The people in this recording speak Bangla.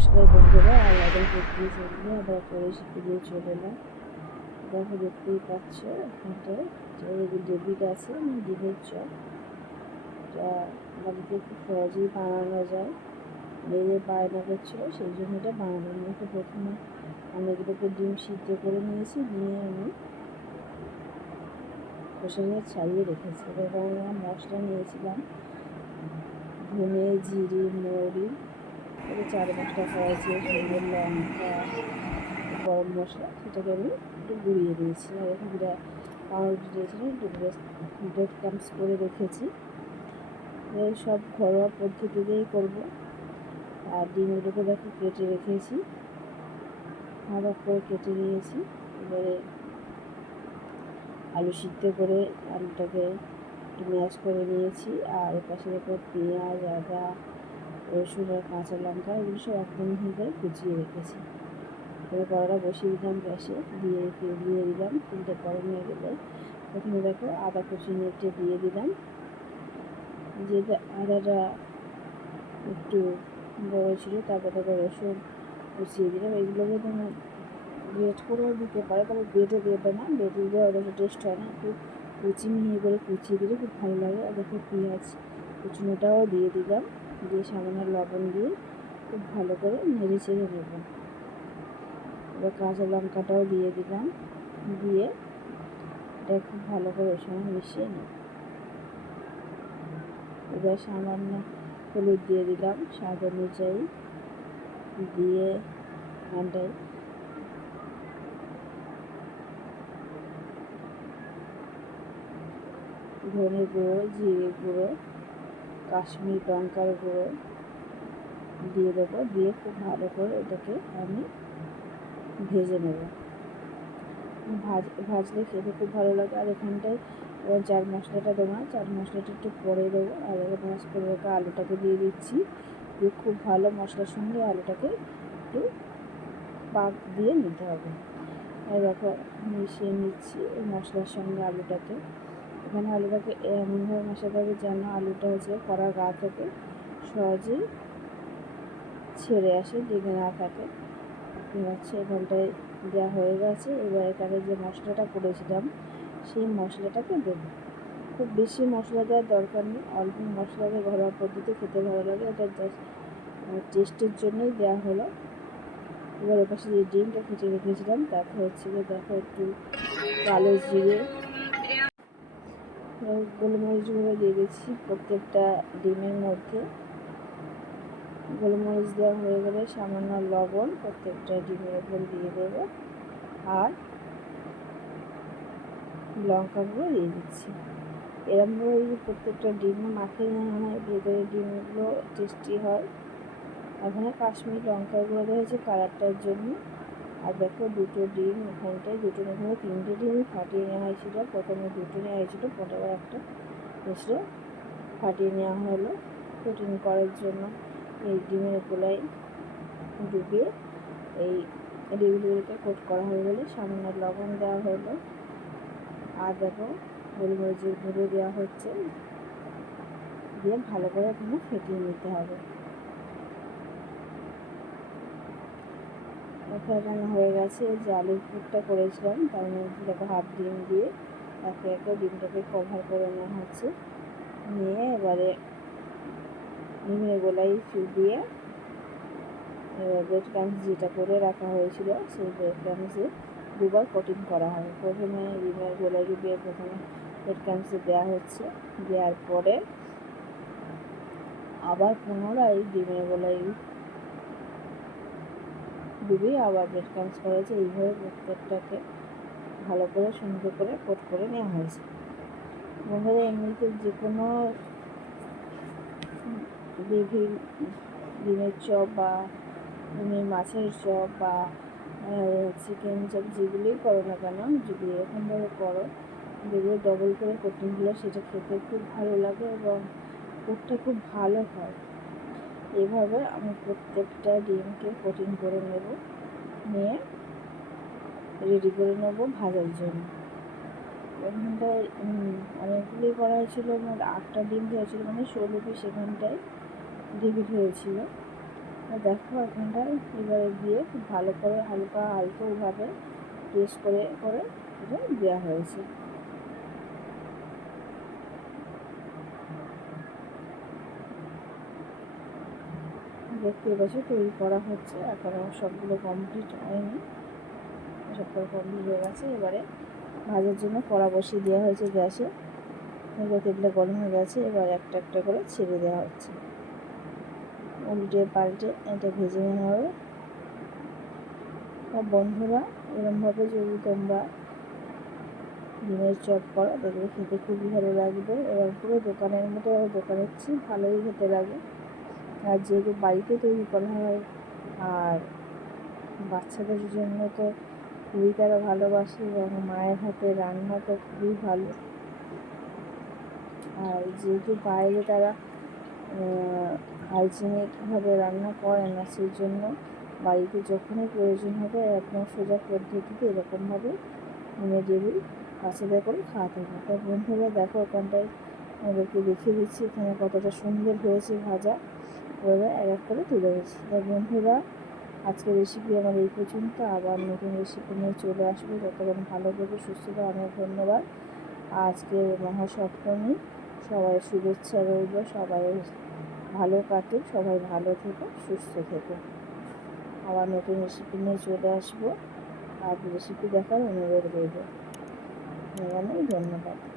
নমস্কার বন্ধুরা আলাদা করতে চললে আবার পরে দিয়ে চলে এলাম দেখো দেখতেই পাচ্ছ এখানটায় যে ডেবিট আছে ডিমের চপ এটা বাড়িতে খুব সহজেই বানানো যায়। মেয়ে বায়না করছিল, সেই জন্য এটা বানানো নিয়েছে প্রথমে অনেকগুলোকে ডিম সিদ্ধ করে নিয়েছি, নিয়ে আমি খোসা নিয়ে ছাড়িয়ে রেখেছি। এবার আমরা মশলা নিয়েছিলাম। ধনে, জিরে, মৌরি এটা চার পাঁচটা হয়েছে সুন্দর লঙ্কা, গরম মশলা সেটাকে আমি একটু গুঁড়িয়ে দিয়েছি। আর এখানটা পাউরুটি দিয়েছিলাম একটু ব্রেড ক্রামস করে রেখেছি। সব ঘরোয়া পদ্ধতিতেই করব। আর ডিমগুলোকে দেখো কেটে রেখেছি। ভালো করে কেটে নিয়েছি। এবারে আলু সিদ্ধ করে আলুটাকে একটু ম্যাশ করে নিয়েছি। আর এপাশে দেখো পেঁয়াজ, আদা রসুন কাঁচা লঙ্কা এগুলো সব একদম ভেবে কুচিয়ে রেখেছি। এবার কড়াটা বসিয়ে দিলাম গ্যাসে, দিয়ে দিয়ে দিলাম, তিনটে গরম হয়ে গেলে। প্রথমে দেখো আদা কুচি নেটে দিয়ে দিলাম। যে আদাটা একটু বড় ছিল, তারপর দেখো রসুন কুচিয়ে দিলাম। এগুলোকে তুমি গ্রেট করেও দিতে পারে, তবে বেটে দেবে না। বেটে দিলে অতটা টেস্ট হয় না। একটু কুচি মিহি করে কুচিয়ে দিলে খুব ভালো লাগে। আর দেখো পেঁয়াজ কুচুনোটাও দিয়ে দিলাম। দিয়ে সামান্য লবণ দিয়ে খুব ভালো করে নেড়ে চেড়ে নেব। এবার কাঁচা লঙ্কাটাও দিয়ে দিলাম, দিয়ে এটা খুব ভালো করে ওর সঙ্গে মিশিয়ে নেব। এবার সামান্য হলুদ দিয়ে দিলাম, স্বাদ অনুযায়ী দিয়ে এখানটায় ধনে গুঁড়ো, জিরে গুঁড়ো কাশ্মীর লঙ্কার গুঁড়ো দিয়ে দেবো, দিয়ে খুব ভালো করে এটাকে আমি ভেজে নেব। ভাজ, ভাজলে খেতে খুব ভালো লাগে। আর এখানটায় চার মশলাটা দেবো না চার মশলাটা একটু পরে দেবো। আর মাছ করে আলুটাকে দিয়ে দিচ্ছি। দিয়ে খুব ভালো মশলার সঙ্গে আলুটাকে একটু পাক দিয়ে নিতে হবে। আর দেখো, মিশিয়ে নিচ্ছি এই মশলার সঙ্গে আলুটাকে। এখানে আলুটাকে এমনভাবে মেশাতে হবে যেন আলুটা হচ্ছে কড়া গা থেকে সহজেই ছেড়ে আসে, লেগে না থাকে। হচ্ছে এখানটায় দেওয়া হয়ে গেছে। এবার এখানে যে মশলাটা করেছিলাম, সেই মশলাটাকে দেবো। খুব বেশি মশলা দেওয়ার দরকার নেই। অল্প মশলা দিয়ে ঘরোয়া পদ্ধতি খেতে ভালো লাগে। এটা জাস্ট টেস্টের জন্যই দেওয়া হলো। এবার এপাশে যে ডিমটা খেটে রেখেছিলাম, তাতে হচ্ছে দেখো একটু কালো জিরে গোলমরিচ গুঁড়ো দিয়ে দিচ্ছি প্রত্যেকটা ডিমের মধ্যে। গোলমরিচ দেওয়া হয়ে গেলে সামান্য লবণ প্রত্যেকটা ডিমের ওপর দিয়ে দেবো। আর লঙ্কা গুঁড়ো দিয়ে দিচ্ছি। এরমভাবে প্রত্যেকটা ডিমে মাখিয়ে নেওয়া হয় ভেতরে ডিমগুলো টেস্টি হয়। এখানে কাশ্মীর লঙ্কা গুঁড়ো কালারটার জন্য। আর দেখো দুটো ডিম ওখানটায় দুটো এখানে তিনটে ডিম ফাটিয়ে নেওয়া হয়েছিল। প্রথমে দুটো নেওয়া হয়েছিল, পরে একটা এসে ফাটিয়ে নেওয়া হলো প্রোটিন করার জন্য। এই ডিমের গোলায় ডুবিয়ে এই ডিমগুলোকে কোট করা হয়ে গেলে সামান্য লবণ দেওয়া হলো। আর দেখো গোলমরিচের গুঁড়ো দেওয়া হচ্ছে। দিয়ে ভালো করে এখানে ফেটিয়ে নিতে হবে। ফেটানো হয়ে গেছে, যে আলুর পুরটা করেছিলাম, তার মধ্যে দেখো হাফ ডিম দিয়ে একে একে ডিমটাকে কভার করে নেওয়া হচ্ছে। নিয়ে এবারে ডিমের গোলাই দিয়ে এবার ব্রেড ক্রামস যেটা করে রাখা হয়েছিল, সেই ব্রেড ক্রামসে দুবার কোটিং করা হবে। প্রথমে ডিমের গোলাই ডুবিয়ে প্রথমে ব্রেড ক্রামসে দেওয়া হচ্ছে। দেওয়ার পরে আবার পুনরায় ডিমের গোলাই ডুবিয়ে আবার ব্রেড ক্রামস করেছে এইভাবে প্রত্যেকটাকে ভালো করে, সুন্দর করে কোট করে নেওয়া হয়েছে। বন্ধুরা, এমনিতে যে কোনো ডিমের চপ বা ডিমের মাছের চপ বা চিকেন চপ যেগুলোই করো না কেন, যদি এরকমভাবে করো যেগুলো ডবল করে কোটিংগুলো সেটা খেতে খুব ভালো লাগে এবং কোটটা খুব ভালো হয়। এভাবে আমি প্রত্যেকটা ডিমকে কোটিং করে নেব, নিয়ে রেডি করে নেব ভাজার জন্য। ওখানটায় অনেকগুলি করা হয়েছিল, মোট আটটা ডিম হয়েছিল মানে ষোলো পিস এখানটায় ডেবিট হয়েছিল। দেখো এখানটায় এবারে দিয়ে খুব ভালো করে হালকা হালকাভাবে প্রেস করে করে এটা দেওয়া হয়েছে। দেখতে পাচ্ছি তৈরি করা হচ্ছে এখনও সবগুলো কমপ্লিট হয়নি। সবগুলো কমপ্লিট হয়ে গেছে। এবারে ভাজার জন্য কড়া বসিয়ে দেওয়া হয়েছে গ্যাসে। এবার তেলটা গরম হয়ে গেছে, এবার একটা একটা করে ছেড়ে দেওয়া হচ্ছে। উল্টে পাল্টে এটা ভেজে নেওয়া হবে। আর বন্ধুরা এরমভাবে যদি তোমরা ডিমের চপ করো দেখবে খেতে খুবই ভালো লাগবে। এবার পুরো দোকানের মতো, দোকানের চেয়ে ভালোই খেতে লাগে। আর যেহেতু বাড়িতে তৈরি করা হয়, আর বাচ্চাদের জন্য তো খুবই তারা ভালোবাসে এবং মায়ের হাতে রান্না তো খুবই ভালো। আর যেহেতু বাইরে তারা হাইজিনিকভাবে রান্না করে না সেই জন্য বাড়িতে যখনই প্রয়োজন হবে একদম সোজা পদ্ধতিতে এরকমভাবে ইমিডিয়েটলি বাচ্চাদের করে খাওয়াতে হবে। তাই বন্ধুরা দেখো ওখানটায় আমাদেরকে দেখিয়ে দিচ্ছি এখানে কতটা সুন্দর হয়েছে ভাজা। এভাবে এক এক করে তুলে দিচ্ছি তাই বন্ধুরা, আজকের রেসিপি আমার এই পর্যন্ত। আবার নতুন রেসিপি নিয়ে চলে আসবে। যতক্ষণ ভালো থেকে, সুস্থ অনেক ধন্যবাদ। আজকে মহাসপ্তমী। সবাই শুভেচ্ছা রইল, সবাই ভালো কাটুক, সবাই ভালো থেকো, সুস্থ থেকো। আবার নতুন রেসিপি নিয়ে চলে আসব। আর রেসিপি দেখার অনুরোধ রইল। ধন্যবাদ।